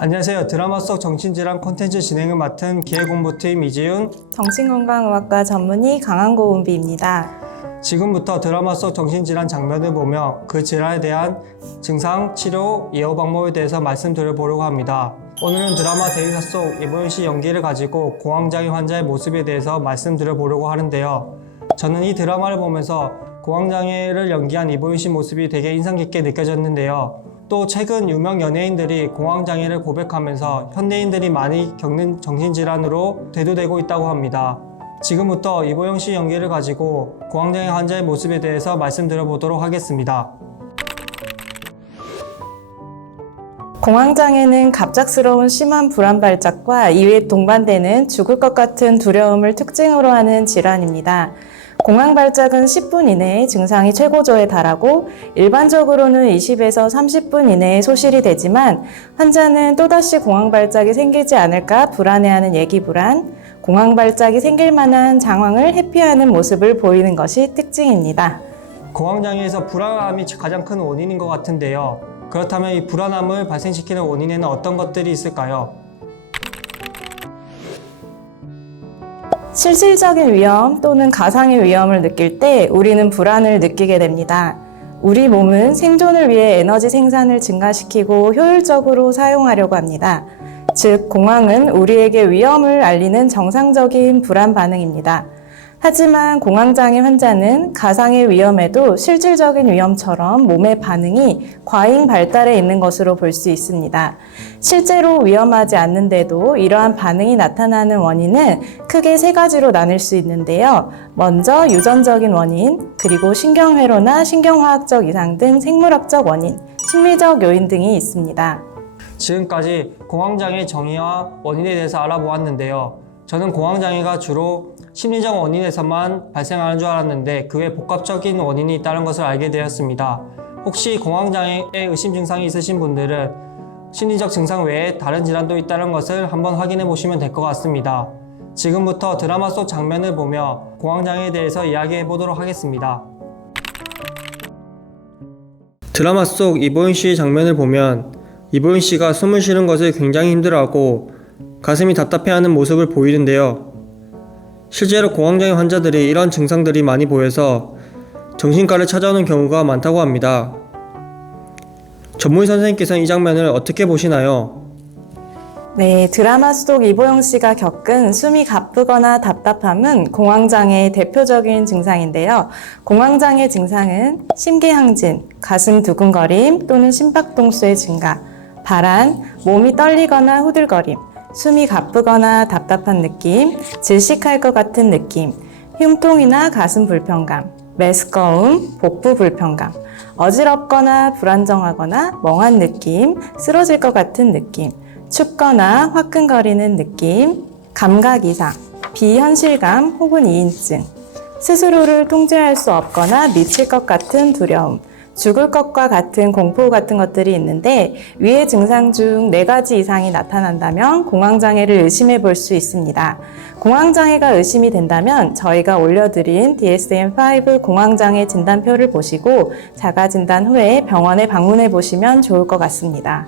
안녕하세요. 드라마 속 정신질환 콘텐츠 진행을 맡은 기획공보팀 이지훈, 정신건강의학과 전문의 강한고은비입니다. 지금부터 드라마 속 정신질환 장면을 보며 그 질환에 대한 증상, 치료, 예후 방법에 대해서 말씀드려보려고 합니다. 오늘은 드라마 대의사 속 이보연 씨 연기를 가지고 공황장애 환자의 모습에 대해서 말씀드려보려고 하는데요. 저는 이 드라마를 보면서 공황장애를 연기한 이보연 씨 모습이 되게 인상 깊게 느껴졌는데요. 또 최근 유명 연예인들이 공황장애를 고백하면서 현대인들이 많이 겪는 정신질환으로 대두되고 있다고 합니다. 지금부터 이보영 씨 연기를 가지고 공황장애 환자의 모습에 대해서 말씀드려보도록 하겠습니다. 공황장애는 갑작스러운 심한 불안 발작과 이에 동반되는 죽을 것 같은 두려움을 특징으로 하는 질환입니다. 공황 발작은 10분 이내에 증상이 최고조에 달하고 일반적으로는 20에서 30분 이내에 소실이 되지만 환자는 또다시 공황 발작이 생기지 않을까 불안해하는 예기불안, 공황 발작이 생길 만한 상황을 회피하는 모습을 보이는 것이 특징입니다. 공황장애에서 불안함이 가장 큰 원인인 것 같은데요. 그렇다면 이 불안함을 발생시키는 원인에는 어떤 것들이 있을까요? 실질적인 위험 또는 가상의 위험을 느낄 때 우리는 불안을 느끼게 됩니다. 우리 몸은 생존을 위해 에너지 생산을 증가시키고 효율적으로 사용하려고 합니다. 즉, 공황은 우리에게 위험을 알리는 정상적인 불안 반응입니다. 하지만 공황장애 환자는 가상의 위험에도 실질적인 위험처럼 몸의 반응이 과잉 발달해 있는 것으로 볼 수 있습니다. 실제로 위험하지 않는데도 이러한 반응이 나타나는 원인은 크게 세 가지로 나눌 수 있는데요. 먼저 유전적인 원인, 그리고 신경회로나 신경화학적 이상 등 생물학적 원인, 심리적 요인 등이 있습니다. 지금까지 공황장애 정의와 원인에 대해서 알아보았는데요. 저는 공황장애가 주로 심리적 원인에서만 발생하는 줄 알았는데 그 외 복합적인 원인이 있다는 것을 알게 되었습니다. 혹시 공황장애의 의심 증상이 있으신 분들은 심리적 증상 외에 다른 질환도 있다는 것을 한번 확인해 보시면 될 것 같습니다. 지금부터 드라마 속 장면을 보며 공황장애에 대해서 이야기해 보도록 하겠습니다. 드라마 속 이보연 씨의 장면을 보면 이보연 씨가 숨을 쉬는 것을 굉장히 힘들어하고 가슴이 답답해하는 모습을 보이는데요. 실제로 공황장애 환자들이 이런 증상들이 많이 보여서 정신과를 찾아오는 경우가 많다고 합니다. 전문의 선생님께서는 이 장면을 어떻게 보시나요? 네, 드라마 속 이보영 씨가 겪은 숨이 가쁘거나 답답함은 공황장애의 대표적인 증상인데요. 공황장애 증상은 심계항진, 가슴 두근거림 또는 심박동수의 증가, 발한, 몸이 떨리거나 후들거림, 숨이 가쁘거나 답답한 느낌, 질식할 것 같은 느낌, 흉통이나 가슴 불편감, 메스꺼움, 복부 불편감, 어지럽거나 불안정하거나 멍한 느낌, 쓰러질 것 같은 느낌, 춥거나 화끈거리는 느낌, 감각 이상, 비현실감 혹은 이인증, 스스로를 통제할 수 없거나 미칠 것 같은 두려움, 죽을 것과 같은 공포 같은 것들이 있는데 위의 증상 중 4가지 이상이 나타난다면 공황장애를 의심해 볼 수 있습니다. 공황장애가 의심이 된다면 저희가 올려드린 DSM-5 공황장애 진단표를 보시고 자가진단 후에 병원에 방문해 보시면 좋을 것 같습니다.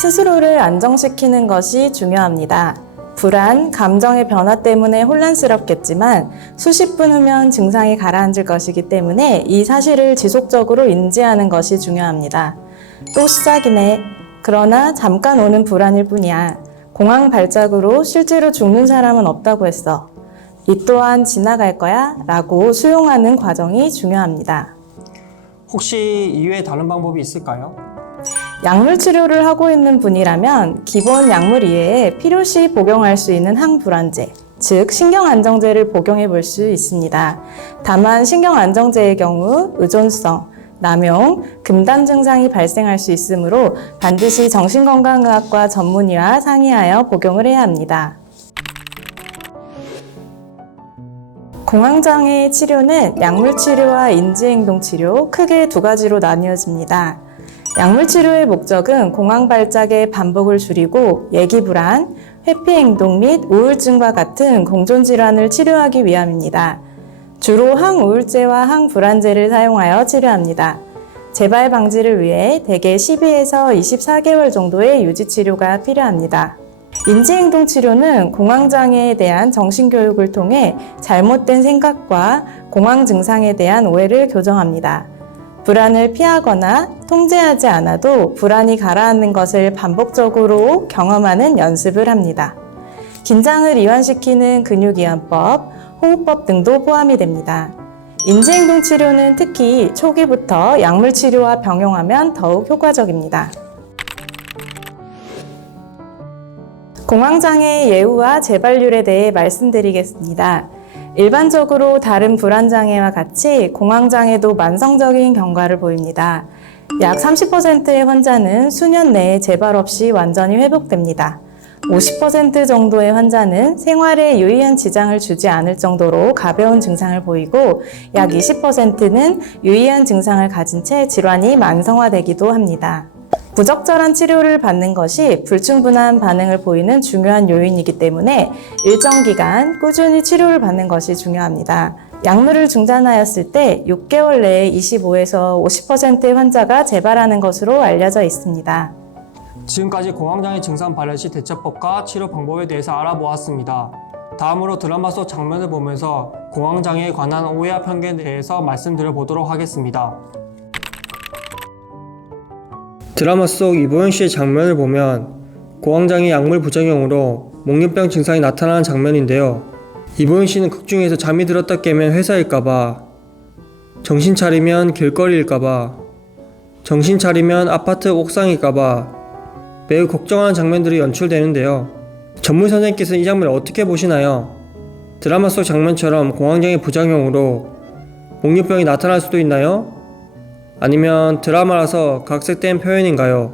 스스로를 안정시키는 것이 중요합니다. 불안, 감정의 변화 때문에 혼란스럽겠지만 수십 분 후면 증상이 가라앉을 것이기 때문에 이 사실을 지속적으로 인지하는 것이 중요합니다. 또 시작이네. 그러나 잠깐 오는 불안일 뿐이야. 공황 발작으로 실제로 죽는 사람은 없다고 했어. 이 또한 지나갈 거야 라고 수용하는 과정이 중요합니다. 혹시 이외에 다른 방법이 있을까요? 약물 치료를 하고 있는 분이라면 기본 약물 이외에 필요시 복용할 수 있는 항불안제, 즉 신경안정제를 복용해 볼 수 있습니다. 다만 신경안정제의 경우 의존성, 남용, 금단 증상이 발생할 수 있으므로 반드시 정신건강의학과 전문의와 상의하여 복용을 해야 합니다. 공황장애 치료는 약물 치료와 인지행동 치료 크게 2가지로 나뉘어집니다. 약물 치료의 목적은 공황 발작의 반복을 줄이고 예기불안, 회피행동 및 우울증과 같은 공존질환을 치료하기 위함입니다. 주로 항우울제와 항불안제를 사용하여 치료합니다. 재발 방지를 위해 대개 12에서 24개월 정도의 유지 치료가 필요합니다. 인지행동 치료는 공황장애에 대한 정신교육을 통해 잘못된 생각과 공황 증상에 대한 오해를 교정합니다. 불안을 피하거나 통제하지 않아도 불안이 가라앉는 것을 반복적으로 경험하는 연습을 합니다. 긴장을 이완시키는 근육이완법, 호흡법 등도 포함이 됩니다. 인지행동 치료는 특히 초기부터 약물 치료와 병용하면 더욱 효과적입니다. 공황장애의 예후와 재발률에 대해 말씀드리겠습니다. 일반적으로 다른 불안장애와 같이 공황장애도 만성적인 경과를 보입니다. 약 30%의 환자는 수년 내에 재발 없이 완전히 회복됩니다. 50% 정도의 환자는 생활에 유의한 지장을 주지 않을 정도로 가벼운 증상을 보이고 약 20%는 유의한 증상을 가진 채 질환이 만성화되기도 합니다. 부적절한 치료를 받는 것이 불충분한 반응을 보이는 중요한 요인이기 때문에 일정 기간 꾸준히 치료를 받는 것이 중요합니다. 약물을 중단하였을 때 6개월 내에 25에서 50%의 환자가 재발하는 것으로 알려져 있습니다. 지금까지 공황장애 증상 발현 시 대처법과 치료 방법에 대해서 알아보았습니다. 다음으로 드라마 속 장면을 보면서 공황장애에 관한 오해와 편견에 대해서 말씀드려보도록 하겠습니다. 드라마 속 이보영 씨의 장면을 보면 공황장애 약물 부작용으로 목련병 증상이 나타나는 장면인데요. 이보영 씨는 극 중에서 잠이 들었다 깨면 회사일까봐, 정신 차리면 길거리일까봐, 정신 차리면 아파트 옥상일까봐 매우 걱정하는 장면들이 연출되는데요. 전문 선생님께서는 이 장면을 어떻게 보시나요? 드라마 속 장면처럼 공황장애 부작용으로 목련병이 나타날 수도 있나요? 아니면 드라마라서 각색된 표현인가요?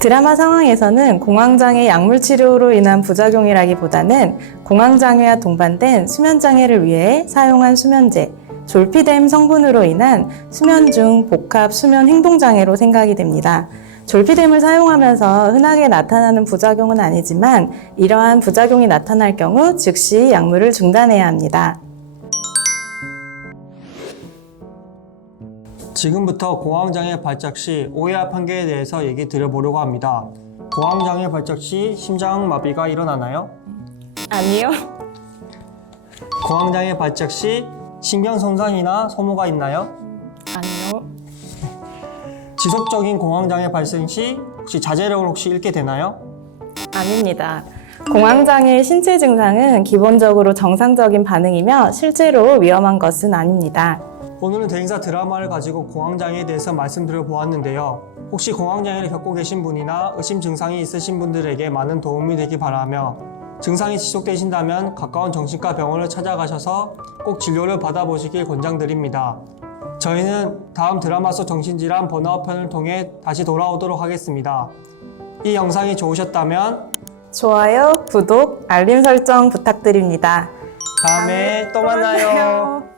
드라마 상황에서는 공황장애 약물 치료로 인한 부작용이라기보다는 공황장애와 동반된 수면장애를 위해 사용한 수면제, 졸피뎀 성분으로 인한 수면 중 복합 수면 행동장애로 생각이 됩니다. 졸피뎀을 사용하면서 흔하게 나타나는 부작용은 아니지만 이러한 부작용이 나타날 경우 즉시 약물을 중단해야 합니다. 지금부터 공황장애 발작 시 오해와 편견에 대해서 얘기 드려보려고 합니다. 공황장애 발작 시 심장마비가 일어나나요? 아니요. 공황장애 발작 시 신경손상이나 소모가 있나요? 아니요. 지속적인 공황장애 발생 시 혹시 자제력을 혹시 잃게 되나요? 아닙니다. 공황장애의 신체 증상은 기본적으로 정상적인 반응이며 실제로 위험한 것은 아닙니다. 오늘은 대행사 드라마를 가지고 공황장애에 대해서 말씀드려 보았는데요. 혹시 공황장애를 겪고 계신 분이나 의심 증상이 있으신 분들에게 많은 도움이 되기 바라며 증상이 지속되신다면 가까운 정신과 병원을 찾아가셔서 꼭 진료를 받아보시길 권장드립니다. 저희는 다음 드라마 속 정신질환 번아웃 편을 통해 다시 돌아오도록 하겠습니다. 이 영상이 좋으셨다면 좋아요, 구독, 알림 설정 부탁드립니다. 다음에 또 만나요.